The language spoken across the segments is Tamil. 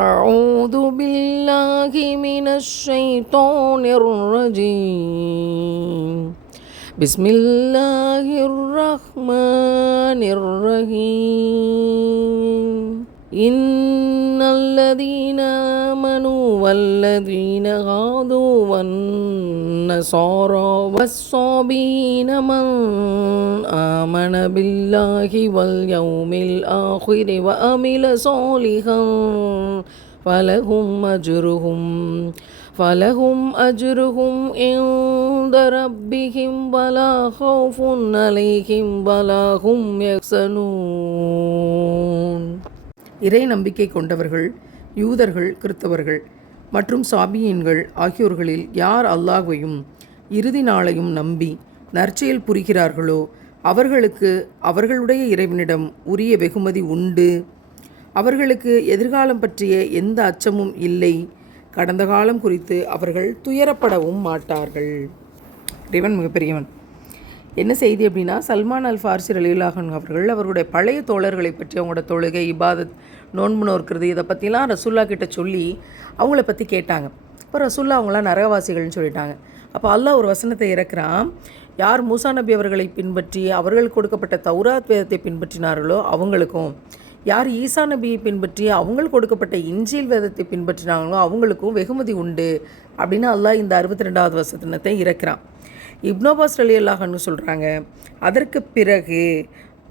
أعوذ بالله من الشيطان الرجيم بسم الله الرحمن الرحيم إن الذين آمنوا والذين هادوا والنصارى والصابين من آمن بالله واليوم الآخر وعمل صالحا فلهم أجرهم عند ربهم ولا خوف عليهم ولا هم يحزنون. இறை நம்பிக்கை கொண்டவர்கள், யூதர்கள், கிறித்தவர்கள் மற்றும் சாபியீன்கள் ஆகியோர்களில் யார் அல்லாஹ்வையும் இறுதி நாளையும் நம்பி நற்செயல் புரிகிறார்களோ அவர்களுக்கு அவர்களுடைய இறைவனிடம் உரிய வெகுமதி உண்டு. அவர்களுக்கு எதிர்காலம் பற்றிய எந்த அச்சமும் இல்லை. கடந்த காலம் குறித்து அவர்கள் துயரப்படவும் மாட்டார்கள். இறைவன் மிகப்பெரியவன். என்ன செய்தி அப்படின்னா, சல்மான் அல் ஃபார்சி ரலியல்லாஹு அன்ஹு அவர்கள் அவர்களுடைய பழைய தோழர்களை பற்றி, அவங்களோட தொழுகை, இபாதத், நோன்பு நோக்கிறது, இதை பற்றிலாம் ரசூல்லா கிட்ட சொல்லி அவங்கள பற்றி கேட்டாங்க. இப்போ ரசூல்லா அவங்களாம் நரகவாசிகள்னு சொல்லிட்டாங்க. அப்போ அல்லாஹ் ஒரு வசனத்தை இறக்குறான். யார் மூசா நபி அவர்களை பின்பற்றி அவர்களுக்கு கொடுக்கப்பட்ட தௌராத் வேதத்தை பின்பற்றினார்களோ அவங்களுக்கும், யார் ஈசா நபியை பின்பற்றி அவங்களுக்கு கொடுக்கப்பட்ட இன்ஜீல் வேதத்தை பின்பற்றினாங்களோ அவங்களுக்கும் வெகுமதி உண்டு அப்படின்னு அல்லாஹ் இந்த 62வது வசனத்தை இறக்குறான். இப்னு அப்பாஸ் ரலியல்லாஹு அன்ஹு சொல்கிறாங்க, அதற்கு பிறகு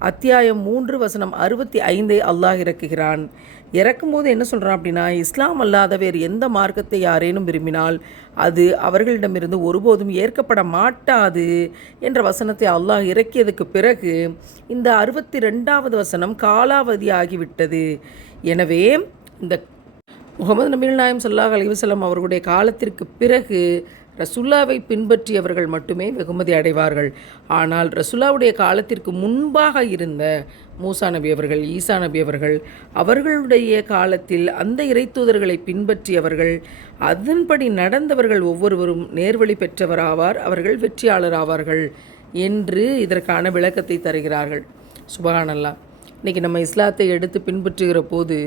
அத்தியாயம் 3 வசனம் 65 அல்லாஹ் இறக்குகிறான். இறக்கும்போது என்ன சொல்கிறான் அப்படின்னா, இஸ்லாம் அல்லாத வேறு எந்த மார்க்கத்தை யாரேனும் விரும்பினால் அது அவர்களிடமிருந்து ஒருபோதும் ஏற்கப்பட மாட்டாது என்ற வசனத்தை அல்லாஹ் இறக்கியதுக்கு பிறகு இந்த 62வது வசனம் காலாவதி ஆகிவிட்டது. எனவே இந்த முகமது நபிகள் நாயம் ஸல்லல்லாஹு அலைஹி வஸல்லம் அவர்களுடைய காலத்திற்கு பிறகு ரசூல்லாவை பின்பற்றியவர்கள் மட்டுமே வெகுமதி அடைவார்கள். ஆனால் ரசூல்லாவுடைய காலத்திற்கு முன்பாக இருந்த மூசா நபி அவர்கள், ஈசா நபி அவர்கள், அவர்களுடைய காலத்தில் அந்த இறைத்தூதர்களை பின்பற்றியவர்கள், அதன்படி நடந்தவர்கள் ஒவ்வொருவரும் நேர்வழி பெற்றவராவார், அவர்கள் வெற்றியாளர் ஆவார்கள் என்று இதற்கான விளக்கத்தை தருகிறார்கள். சுபஹானல்லாஹ். இன்றைக்கி நம்ம இஸ்லாத்தை எடுத்து பின்பற்றுகிற போது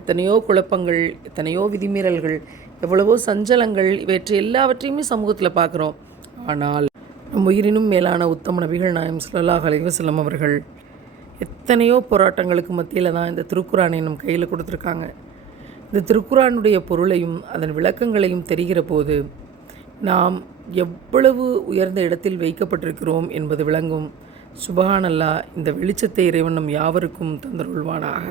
எத்தனையோ குழப்பங்கள், எத்தனையோ விதிமீறல்கள், எவ்வளவோ சஞ்சலங்கள், இவற்றை எல்லாவற்றையுமே சமூகத்தில் பார்க்குறோம். ஆனால் உயிரினும் மேலான உத்தம நபிகள் நாயம் ஸல்லல்லாஹு அலைஹி வஸல்லம் அவர்கள் எத்தனையோ போராட்டங்களுக்கு மத்தியில் தான் இந்த திருக்குரானை நம் கையில் கொடுத்துருக்காங்க. இந்த திருக்குரானுடைய பொருளையும் அதன் விளக்கங்களையும் தெரிகிற போது நாம் எவ்வளவு உயர்ந்த இடத்தில் வைக்கப்பட்டிருக்கிறோம் என்பது விளங்கும். சுபஹானல்லாஹ். இந்த வெளிச்சத்தை இறைவன் நம் யாவருக்கும் தந்தருள்வானாக.